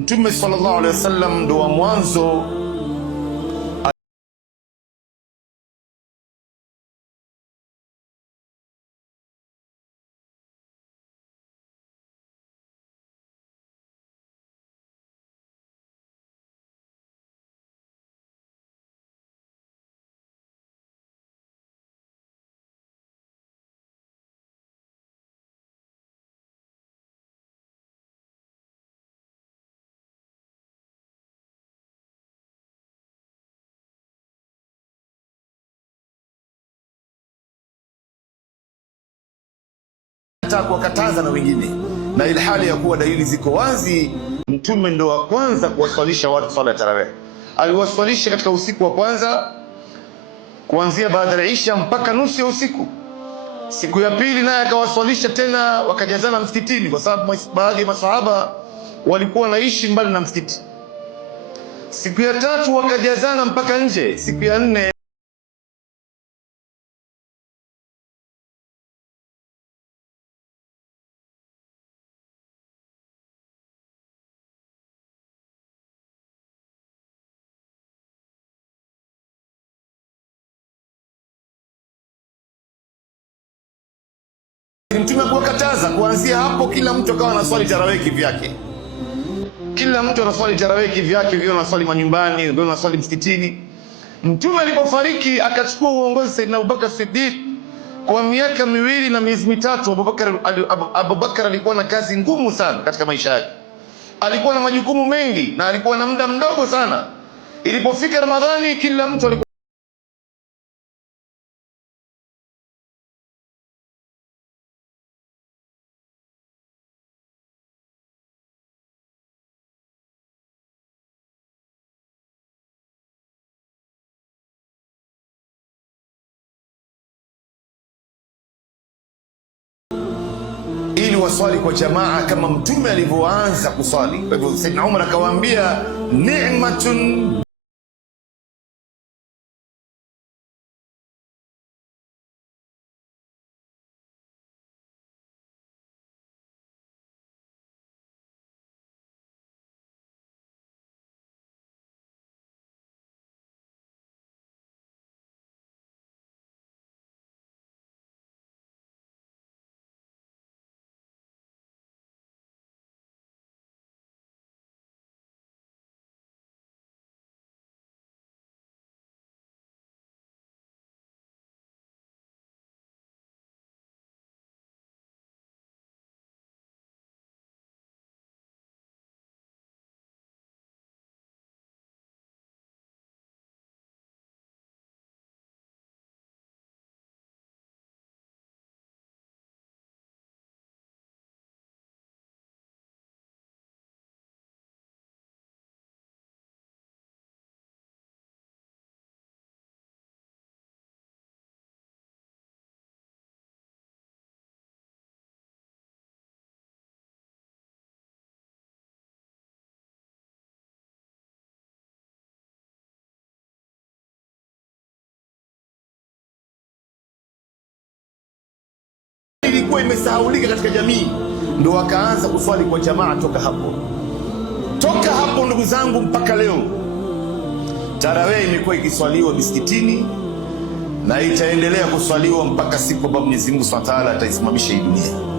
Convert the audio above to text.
Mtume sallallahu alaihi wasallam ndo wa mwanzo kuwakataza na wengine, na ilhali ya kuwa dalili ziko wazi. Mtume ndo wa kwanza kuwaswalisha watu swala ya tarawih. Aliwaswalisha katika usiku wa kwanza kuanzia baada ya Isha mpaka nusu ya usiku. Siku ya pili naye akawaswalisha tena, wakajazana msikitini, kwa sababu baadhi ya masahaba walikuwa wanaishi mbali na msikiti. Siku ya tatu wakajazana mpaka nje. Siku ya nne Mtume kuwakataza. Kuanzia hapo kila mtu akawa anaswali tarawih kivyake. Kila mtu anaswali tarawih kivyake, wengine wanaswali manyumbani, wengine wanaswali msikitini. Mtume alipofariki akachukua uongozi Saidina Abubakar Siddiq kwa miaka 2 na miezi mitatu. Abubakar alikuwa na kazi ngumu sana katika maisha yake. Alikuwa na majukumu mengi na alikuwa na muda mdogo sana. Ilipofika Ramadhani kila mtu alikuwa ili waswali kwa jamaa kama mtume alivyoanza kuswali. Kwa hivyo Saidina Umar akawaambia ni'matun ilikuwa imesahaulika katika jamii, ndo wakaanza kuswali kwa jamaa. Toka hapo ndugu zangu, mpaka leo tarawih imekuwa ikiswaliwa misikitini na itaendelea kuswaliwa mpaka siku ambayo Mwenyezi Mungu Subhanahu wa Ta'ala ataisimamisha hii dunia.